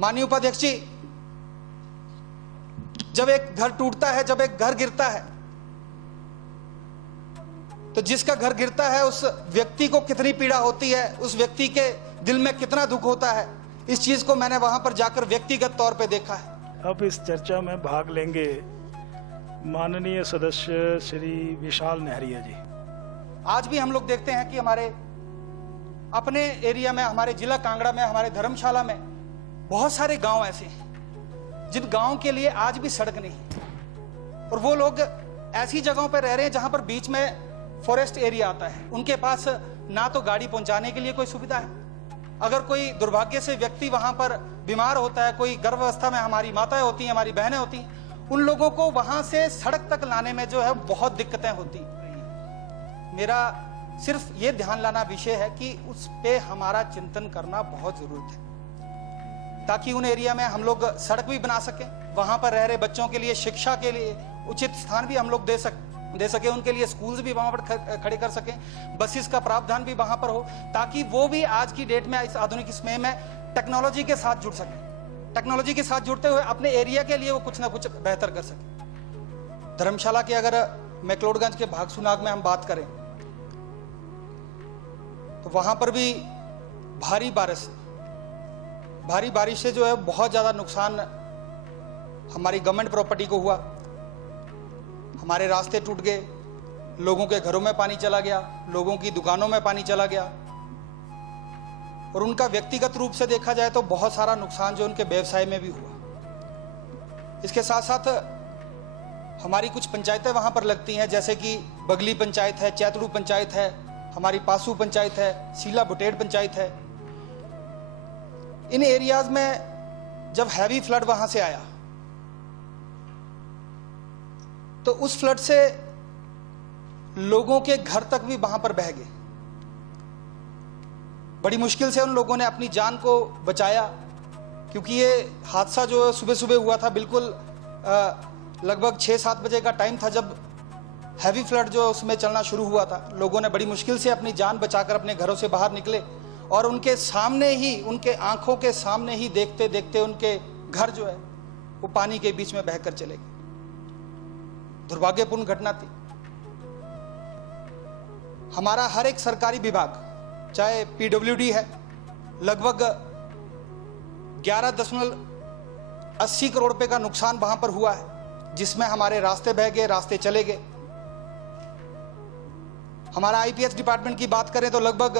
माननीय उपाध्यक्ष जी, जब एक घर टूटता है, जब एक घर गिरता है, तो जिसका घर गिरता है उस व्यक्ति को कितनी पीड़ा होती है, उस व्यक्ति के दिल में कितना दुख होता है, इस चीज को मैंने वहां पर जाकर व्यक्तिगत तौर पे देखा है। अब इस चर्चा में भाग लेंगे माननीय सदस्य श्री विशाल नेहरिया जी। आज भी हम लोग देखते हैं कि हमारे अपने एरिया में, हमारे जिला कांगड़ा में, हमारे धर्मशाला में बहुत सारे गांव ऐसे हैं जिन गांव के लिए आज भी सड़क नहीं है, और वो लोग ऐसी जगहों पर रह रहे हैं जहां पर बीच में फॉरेस्ट एरिया आता है। उनके पास ना तो गाड़ी पहुंचाने के लिए कोई सुविधा है, अगर कोई दुर्भाग्य से व्यक्ति वहां पर बीमार होता है, कोई गर्भावस्था में हमारी माताएं होती हैं, हमारी बहनें होती हैं, उन लोगों को वहां से सड़क तक लाने में जो है बहुत दिक्कतें होती। मेरा सिर्फ ये ध्यान लाना विषय है कि उस पे हमारा चिंतन करना बहुत जरूरत है, ताकि उन एरिया में हम लोग सड़क भी बना सकें, वहां पर रह रहे बच्चों के लिए शिक्षा के लिए उचित स्थान भी हम लोग दे सके, उनके लिए स्कूल्स भी वहां पर खड़े कर सकें, बसेस का प्रावधान भी वहां पर हो, ताकि वो भी आज की डेट में, इस आधुनिक समय में टेक्नोलॉजी के साथ जुड़ सकें, टेक्नोलॉजी के साथ जुड़ते हुए अपने एरिया के लिए वो कुछ ना कुछ बेहतर कर सकें। धर्मशाला के अगर मैक्लोडगंज के भागसुनाग में हम बात करें तो वहां पर भी भारी बारिश से जो है बहुत ज्यादा नुकसान हमारी गवर्नमेंट प्रॉपर्टी को हुआ। हमारे रास्ते टूट गए, लोगों के घरों में पानी चला गया, लोगों की दुकानों में पानी चला गया, और उनका व्यक्तिगत रूप से देखा जाए तो बहुत सारा नुकसान जो उनके व्यवसाय में भी हुआ। इसके साथ साथ हमारी कुछ पंचायतें वहां पर लगती हैं, जैसे कि बगली पंचायत है, चैतड़ू पंचायत है, हमारी पासू पंचायत है, सीला बुटेड़ पंचायत है। इन एरियाज में जब हैवी फ्लड वहां से आया तो उस फ्लड से लोगों के घर तक भी वहां पर बह गए। बड़ी मुश्किल से उन लोगों ने अपनी जान को बचाया, क्योंकि ये हादसा जो सुबह सुबह हुआ था, बिल्कुल लगभग 6-7 बजे का टाइम था जब हैवी फ्लड जो उसमें चलना शुरू हुआ था। लोगों ने बड़ी मुश्किल से अपनी जान बचाकर अपने घरों से बाहर निकले, और उनके सामने ही, उनके आंखों के सामने ही देखते देखते उनके घर जो है वो पानी के बीच में बहकर चले गए। दुर्भाग्यपूर्ण घटना थी। हमारा हर एक सरकारी विभाग, चाहे पीडब्ल्यूडी है, लगभग 11.80 करोड़ रुपए का नुकसान वहां पर हुआ है, जिसमें हमारे रास्ते बह गए, रास्ते चले गए। हमारा आईपीएस डिपार्टमेंट की बात करें तो लगभग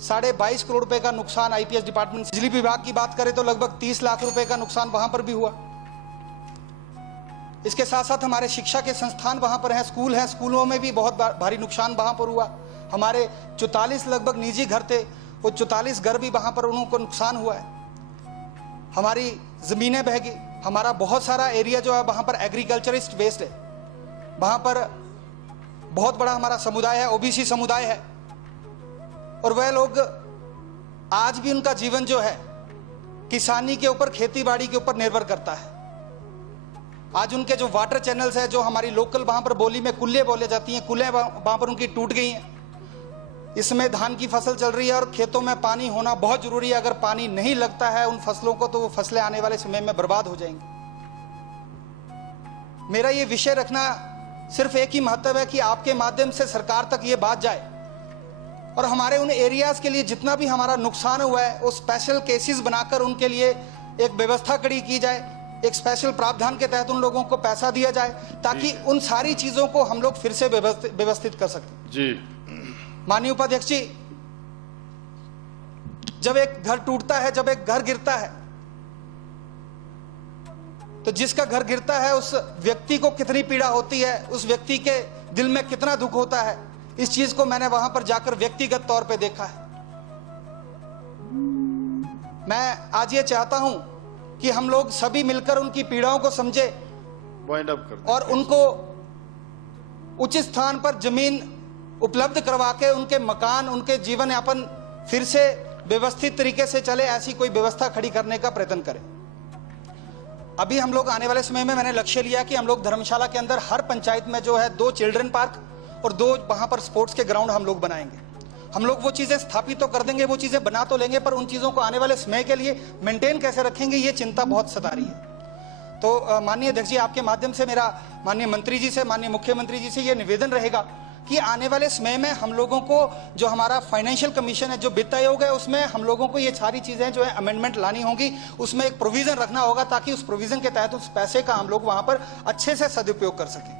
22.5 करोड़ रुपए का नुकसान आईपीएस डिपार्टमेंट। बिजली विभाग की बात करें तो लगभग 30 लाख रुपए का नुकसान वहां पर भी हुआ। इसके साथ साथ हमारे शिक्षा के संस्थान वहां पर हैं, स्कूल हैं, स्कूलों में भी बहुत भारी नुकसान वहां पर हुआ। हमारे 44 लगभग निजी घर थे, वो 44 घर भी वहां पर उनको नुकसान हुआ है। हमारी जमीनें बह गई। हमारा बहुत सारा एरिया जो है वहां पर एग्रीकल्चरिस्ट बेस्ड है, वहां पर बहुत बड़ा हमारा समुदाय है, ओबीसी समुदाय है, और वह लोग आज भी उनका जीवन जो है किसानी के ऊपर, खेती बाड़ी के ऊपर निर्भर करता है। आज उनके जो वाटर चैनल्स है, जो हमारी लोकल वहां पर बोली में कुल्ले बोले जाती हैं, कुल्ले वहां पर उनकी टूट गई हैं। इसमें धान की फसल चल रही है और खेतों में पानी होना बहुत जरूरी है। अगर पानी नहीं लगता है उन फसलों को तो वो फसलें आने वाले समय में बर्बाद हो जाएंगी। मेरा ये विषय रखना सिर्फ एक ही महत्व है कि आपके माध्यम से सरकार तक ये बात जाए, और हमारे उन एरियाज के लिए जितना भी हमारा नुकसान हुआ है वो स्पेशल केसेस बनाकर उनके लिए एक व्यवस्था खड़ी की जाए, एक स्पेशल प्रावधान के तहत उन लोगों को पैसा दिया जाए, ताकि उन सारी चीजों को हम लोग फिर से व्यवस्थित कर सकें। जी माननीय उपाध्यक्ष जी, जब एक घर टूटता है, जब एक घर गिरता है, तो जिसका घर गिरता है उस व्यक्ति को कितनी पीड़ा होती है, उस व्यक्ति के दिल में कितना दुख होता है, इस चीज को मैंने वहां पर जाकर व्यक्तिगत तौर पे देखा है। मैं आज ये चाहता हूं कि हम लोग सभी मिलकर उनकी पीड़ाओं को समझे और उनको उचित स्थान पर जमीन उपलब्ध करवा के उनके मकान, उनके जीवन यापन फिर से व्यवस्थित तरीके से चले, ऐसी कोई व्यवस्था खड़ी करने का प्रयत्न करें। अभी हम लोग आने वाले समय में मैंने लक्ष्य लिया कि हम लोग धर्मशाला के अंदर हर पंचायत में जो है 2 चिल्ड्रन पार्क और 2 वहां पर स्पोर्ट्स के ग्राउंड हम लोग बनाएंगे। हम लोग वो चीजें स्थापित तो कर देंगे, वो चीजें बना तो लेंगे, पर उन चीजों को आने वाले समय के लिए मेंटेन कैसे रखेंगे, ये चिंता बहुत सता रही है। तो माननीय अध्यक्ष जी, आपके माध्यम से मेरा माननीय मंत्री जी से, माननीय मुख्यमंत्री जी से ये निवेदन रहेगा कि आने वाले समय में हम लोगों को जो हमारा फाइनेंशियल कमीशन है, जो वित्त आयोग है, उसमें हम लोगों को ये सारी चीजें जो है अमेंडमेंट लानी होगी, उसमें एक प्रोविजन रखना होगा ताकि उस प्रोविजन के तहत उस पैसे का हम लोग वहां पर अच्छे से सदुपयोग कर सकें।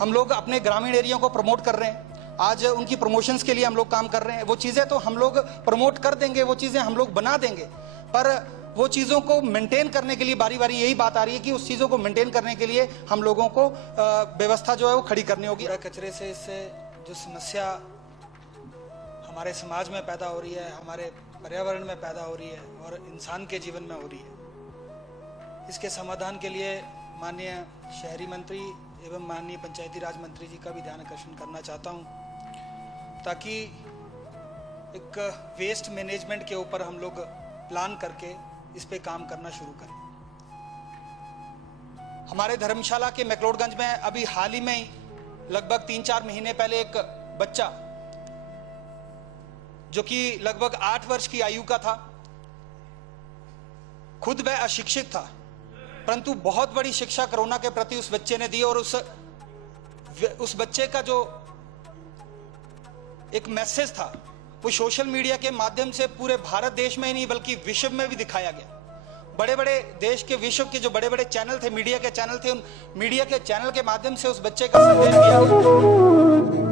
हम लोग अपने ग्रामीण एरिया को प्रमोट कर रहे हैं, आज उनकी प्रमोशंस के लिए हम लोग काम कर रहे हैं। वो चीजें तो हम लोग प्रमोट कर देंगे, वो चीजें हम लोग बना देंगे, पर वो चीजों को मेंटेन करने के लिए बारी बारी यही बात आ रही है कि उस चीजों को मेंटेन करने के लिए हम लोगों को व्यवस्था जो है वो खड़ी करनी होगी। कचरे से इससे जो समस्या हमारे समाज में पैदा हो रही है, हमारे पर्यावरण में पैदा हो रही है और इंसान के जीवन में हो रही है, इसके समाधान के लिए माननीय शहरी मंत्री एवं माननीय पंचायती राज मंत्री जी का भी ध्यान आकर्षण करना चाहता हूं, ताकि एक वेस्ट मैनेजमेंट के ऊपर हम लोग प्लान करके इस पे काम करना शुरू करें। हमारे धर्मशाला के मैक्लोडगंज में अभी हाल ही में ही लगभग 3-4 महीने पहले एक बच्चा जो कि लगभग 8 वर्ष की आयु का था, खुद वह अशिक्षित था, परंतु बहुत बड़ी शिक्षा कोरोना के प्रति उस बच्चे ने दी और उस बच्चे का जो एक मैसेज था वो सोशल मीडिया के माध्यम से पूरे भारत देश में ही नहीं बल्कि विश्व में भी दिखाया गया। बड़े बड़े देश के, विश्व के जो बड़े बड़े चैनल थे, मीडिया के चैनल थे, उन मीडिया के चैनल के माध्यम से उस बच्चे का संदेश दिया।